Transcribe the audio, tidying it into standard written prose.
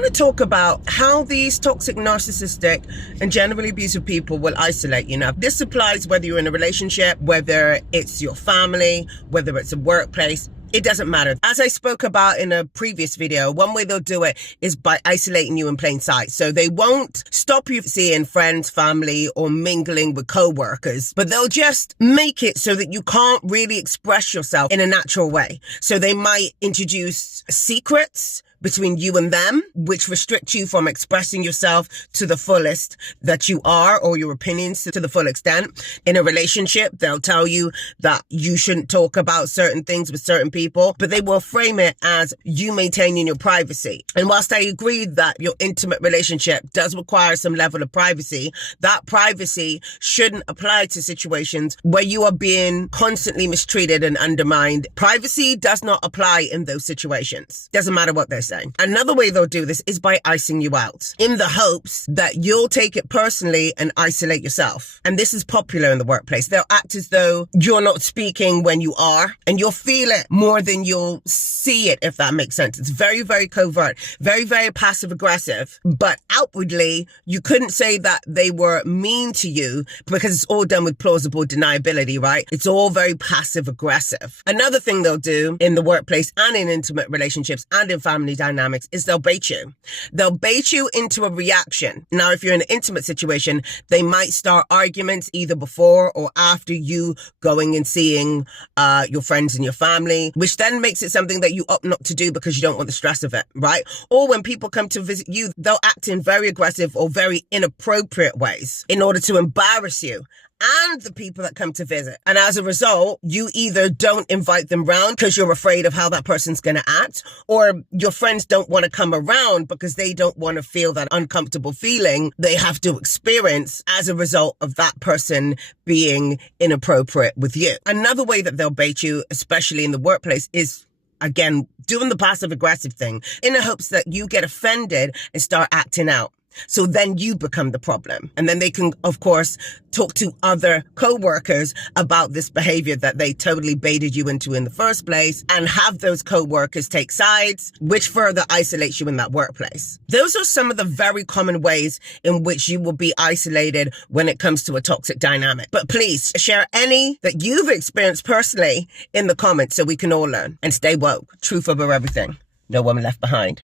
want to talk about how these toxic, narcissistic, and generally abusive people will isolate you. Now, this applies whether you're in a relationship, whether it's your family, whether it's a workplace. It doesn't matter. As I spoke about in a previous video, one way they'll do it is by isolating you in plain sight. So they won't stop you seeing friends, family, or mingling with co-workers, but they'll just make it so that you can't really express yourself in a natural way. So they might introduce secrets between you and them, which restrict you from expressing yourself to the fullest that you are, or your opinions to the full extent. In a relationship, they'll tell you that you shouldn't talk about certain things with certain people, but they will frame it as you maintaining your privacy. And whilst I agree that your intimate relationship does require some level of privacy, that privacy shouldn't apply to situations where you are being constantly mistreated and undermined. Privacy does not apply in those situations. Doesn't matter what they're saying. Another way they'll do this is by icing you out in the hopes that you'll take it personally and isolate yourself. And this is popular in the workplace. They'll act as though you're not speaking when you are, and you'll feel it more than you'll see it, if that makes sense. It's very, very covert, very, very passive aggressive, but outwardly you couldn't say that they were mean to you because it's all done with plausible deniability, right? It's all very passive aggressive. Another thing they'll do in the workplace and in intimate relationships and in family dynamics is they'll bait you. They'll bait you into a reaction. Now, if you're in an intimate situation, they might start arguments either before or after you going and seeing your friends and your family, which then makes it something that you opt not to do because you don't want the stress of it, right? Or when people come to visit you, they'll act in very aggressive or very inappropriate ways in order to embarrass you and the people that come to visit. And as a result, you either don't invite them round because you're afraid of how that person's going to act, or your friends don't want to come around because they don't want to feel that uncomfortable feeling they have to experience as a result of that person being inappropriate with you. Another way that they'll bait you, especially in the workplace, is again, doing the passive aggressive thing in the hopes that you get offended and start acting out. So then you become the problem. And then they can, of course, talk to other co-workers about this behavior that they totally baited you into in the first place, and have those co-workers take sides, which further isolates you in that workplace. Those are some of the very common ways in which you will be isolated when it comes to a toxic dynamic. But please share any that you've experienced personally in the comments so we can all learn. And stay woke. Truth over everything. No woman left behind.